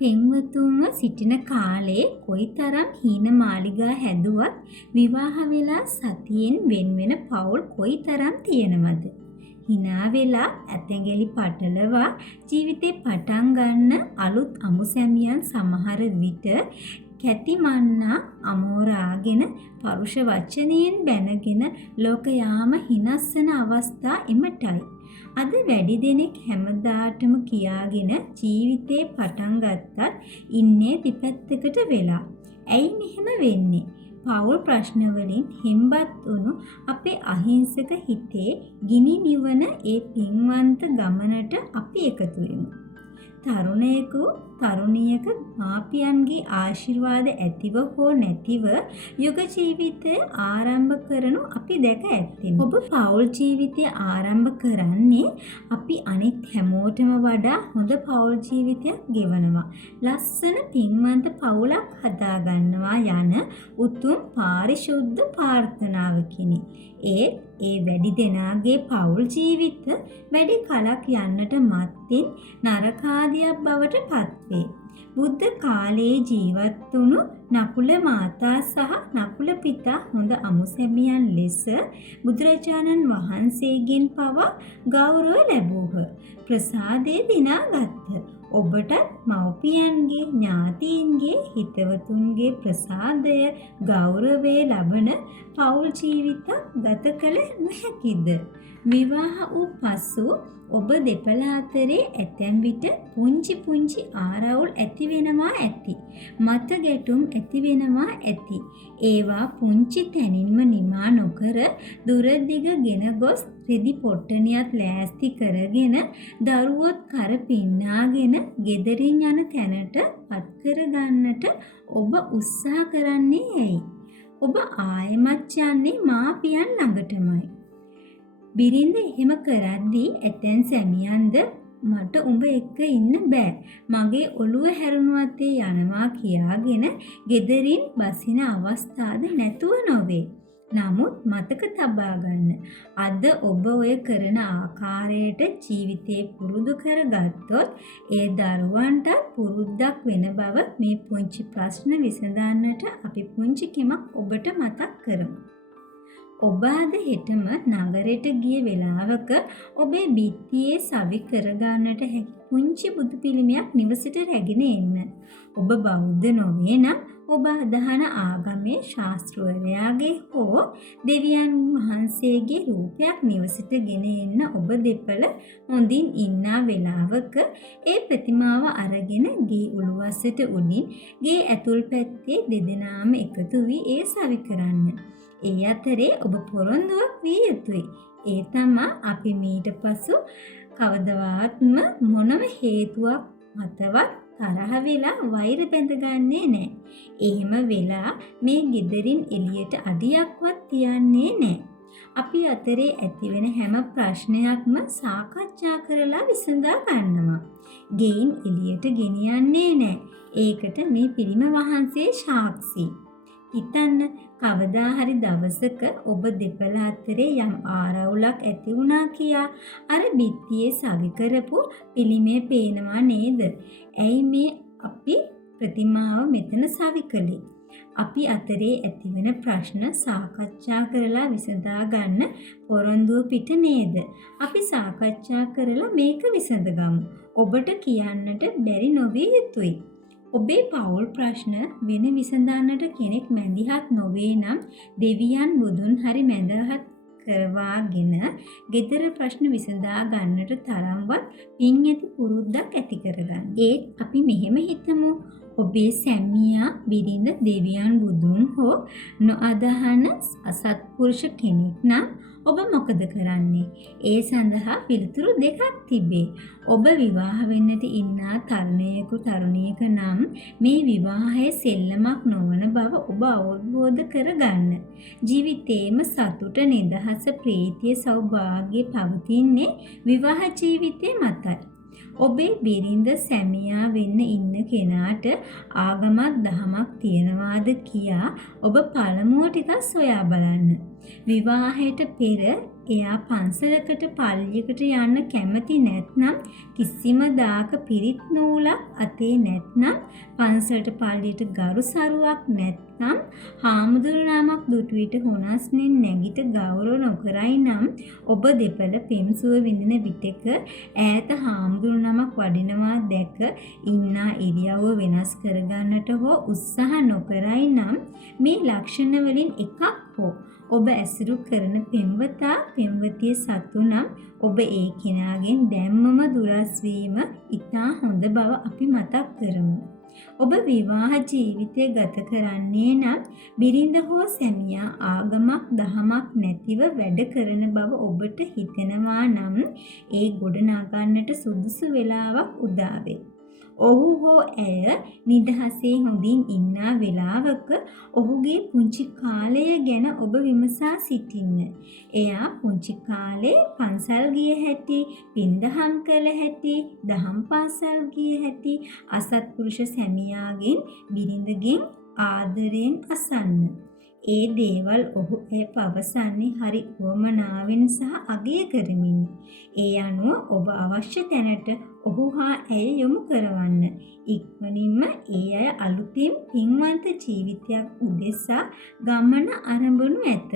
පෙම්වතුන්ව සිටින කාලේ කොයිතරම් හීන මාලිගා හැදුවත් විවාහ වෙලා සතියෙන් වෙන්වෙන පවුල් කොයිතරම් තියෙනවද? hina වෙලා ඇතැඟලි පටලවා ජීවිතේ පටන් ගන්න අලුත් අමුසැමියන් සමහර විට කැතිමන්නා අමෝරාගෙන පරුෂ වචනයෙන් බැනගෙන ලෝකයාම හිනස්සන අවස්ථා එමටයි. අද වැඩි දෙනෙක් හැමදාටම කියාගෙන ජීවිතේ පටන් ගත්තත් ඉන්නේ දෙපැත්තකට වෙලා. ඇයි මෙහෙම වෙන්නේ? පෞල් ප්‍රශ්න වලින් හෙම්බත් වුණු අපේ අහිංසක හිතේ ගිනි නිවන ඒ පින්වන්ත ගමනට අපි එකතු වෙමු. තරුණයෙකු තරුණියක මාපියන්ගේ ආශිර්වාද ඇතිව හෝ නැතිව යුග ජීවිතය ආරම්භ කරනු අපි දැක ඇත්තෙමු. ඔබ පෞල් ජීවිතය ආරම්භ කරන්නේ අපි අනිත් හැමෝටම වඩා හොඳ පෞල් ජීවිතයක් ගෙවනවා. ලස්සන පින්වන්ත පවුලක් හදාගන්නවා යන උතුම් පාරිශුද්ධ ප්‍රාර්ථනාවකිනි. ඒ වැඩි දෙනාගේ පෞල් ජීවිත වැඩි කලක් යන්නට මත්තෙන් නරකාදියක් බවට පත්වේ. බුද්ධ කාලයේ ජීවත් වුණු නකුල මාතා සහ නකුල පිතා හොඳ අමුසැමියන් ලෙස බුදුරජාණන් වහන්සේගෙන් පවා ගෞරව ලැබූහ. ප්‍රසාදේ දිනාගත්හ. ඔබටත් මව්පියන්ගේ ඥාතීන්ගේ හිතවතුන්ගේ ප්‍රසාදය ගෞරවය ලබන පෞල් ජීවිතයක් ගත කළ නොහැකිද? විවාහ වූ පසු ඔබ දෙපළ අතරේ ඇතැම් විට පුංචි ආරවුල් ඇති වෙනවා ඇති. මත ගැටුම් ඇති වෙනවා ඇති. ඒවා පුංචි තැනින්ම නිමා නොකර දුරදිග ගෙන ගොස් රෙදි පොට්ටනියත් ලෑස්ති කරගෙන දරුවොත් කර පින්නාගෙන ගෙදරින් යන තැනට පත් කරගන්නට ඔබ උත්සාහ කරන්නේ ඇයි? ඔබ ආයෙමත් යන්නේ මාපියන් ළඟටමයි. බිරිඳ එහෙම කරද්දී ඇතැන් සැමියන්ද මට උඹ එක්ක ඉන්න බෑ, මගේ ඔළුව හැරුණුවත්තේ යනවා කියාගෙන ගෙදරින් බසින අවස්ථාද නැතුව නොවේ. නමුත් මතක තබා ගන්න, අද ඔබ ඔය කරන ආකාරයට ජීවිතේ පුරුදු කරගත්තොත් ඒ දරුවන්ට පුරුද්දක් වෙන බව මේ පුංචි ප්‍රශ්න විසඳන්නට අපි පුංචි කෙමක් ඔබට මතක් කරමු. ඔබ අද හෙටම නගරයට ගිය වෙලාවක ඔබේ බිත්තියේ සවි කරගන්නට හැකි පුංචි බුදු පිළිමයක් නිවසට රැගෙන එන්න. ඔබ බෞද්ධ නොවේ නම් ඔබ අදහන ආගමේ ශාස්ත්‍රවරයාගේ හෝ දෙවියන් වහන්සේගේ රූපයක් නිවසට ගෙන එන්න ඔබ දෙපළ හොඳින් ඉන්නා වෙලාවක ඒ ප්‍රතිමාව අරගෙන ගේ උළුවස්සට උඩින් ගේ ඇතුල් පැත්තේ දෙදෙනාම එකතු වී ඒ සවි කරන්න. ඒ අතරේ ඔබ පොරොන්දුවක් විය යුතුයි. ඒ තමා අපි මීට පසු කවදවාත්ම මොනම හේතුවක් මතවත් තරහ වෙලා වෛර බැඳගන්නේ නැහැ. එහෙම වෙලා මේ ගෙදරින් එළියට අඩියක්වත් තියන්නේ නැහැ. අපි අතරේ ඇතිවෙන හැම ප්‍රශ්නයක්ම සාකච්ඡා කරලා විසඳා ගන්නවා. ගෙයින් එළියට ගෙනියන්නේ නැහැ. ඒකට මේ පිරිම වහන්සේ සාක්ෂි. හිතන්න, කවදා හරි දවසක ඔබ දෙපළ අතරේ යම් ආරවුලක් ඇති වුණා කියා අර බිත්තියේ සවි කරපු පිළිමය පේනවා නේද? ඇයි මේ අපි ප්‍රතිමාව මෙතන සවි කළේ? අපි අතරේ ඇතිවෙන ප්‍රශ්න සාකච්ඡා කරලා විසඳා ගන්න පොරොන්දුව පිට නේද? අපි සාකච්ඡා කරලා මේක විසඳගමු. ඔබට කියන්නට බැරි නොවිය යුතුයි. ඔබේ පෞල් ප්‍රශ්න වෙන විසඳන්නට කෙනෙක් මැදිහත් නොවේ නම් දෙවියන් බුදුන් හරි මැදහත් කරවාගෙන ගෙදර ප්‍රශ්න විසඳා ගන්නට තරම්වත් පින් ඇති පුරුද්දක් ඇති කරගන්න. ඒත් අපි මෙහෙම හිතමු, ඔබේ සැමියා බිරිඳ දෙවියන් බුදුන් හෝ නොඅදහන අසත්පුරුෂ කෙනෙක් නම් ඔබ මොකද කරන්නේ? ඒ සඳහා පිළිතුරු දෙකක් තිබේ. ඔබ විවාහ වෙන්නට ඉන්නා තරුණයෙකු තරුණියක නම් මේ විවාහය සෙල්ලමක් නොවන බව ඔබ අවබෝධ කරගන්න. ජීවිතේම සතුට, නිදහස, ප්‍රීතිය, සෞභාග්‍ය පවතින්නේ විවාහ ජීවිතේ මතයි. ඔබේ බිරිඳ සැමියා වෙන්න ඉන්න කෙනාට ආගමක් දහමක් තියනවාද කියා ඔබ පළමුව ටිකක් සොයා බලන්න. විවාහයට පෙර එයා පන්සලකට පල්ලියකට යන්න කැමති නැත්නම් කිසිම දාක පිරිත් නූලක් අතේ නැත්නම් පන්සලට පල්ලියට ගරු සරුවක් නැත්නම් හාමුදුරු නමක් දුටුවිට හොනස්නෙන් නැගිට ගෞරව නොකරයි නම් ඔබ දෙපළ පෙම්සුව විඳින විටක ඈත හාමුදුරු නමක් වඩිනවා දැක ඉන්නා ඉරියව්ව වෙනස් කරගන්නට හෝ උත්සාහ නොකරයි නම් මේ ලක්ෂණ වලින් එකක් හෝ ඔබ ඇසුරු කරන පෙම්වතා පෙම්වතිය සතු නම් ඔබ ඒ කෙනාගෙන් දැම්මම දුරස් වීම ඉතා හොඳ බව අපි මතක් කරමු. ඔබ විවාහ ජීවිතය ගත කරන්නේ නම් බිරිඳ හෝ සැමියා ආගමක් දහමක් නැතිව වැඩ කරන බව ඔබට හිතෙනවා නම් ඒ ගොඩනගන්නට සුදුසු වෙලාවක් උදා වේ. ඔහු හෝ ඇය නිදහසේ හොඳින් ඉන්නා වෙලාවක ඔහුගේ පුංචි කාලය ගැන ඔබ විමසා සිටින්න. එයා පුංචි කාලේ පන්සල් ගිය හැටි, පින්දහම් කළ හැටි, දහම් පාසල් ගිය හැටි අසත්පුරුෂ සැමියාගෙන් බිරිඳගෙන් ආදරයෙන් අසන්න. ඒ දේවල් ඔහු පවසන්නේ හරි උවමනාවෙන් සහ අගය කරමිනි. ඒ අනුව ඔබ අවශ්‍ය තැනට ඔහු හා ඇය යොමු කරවන්න. ඉක්මනින්ම ඒ අය අලුතින් පින්වන්ත ජීවිතයක් උදෙසා ගමන ආරම්භණු ඇත.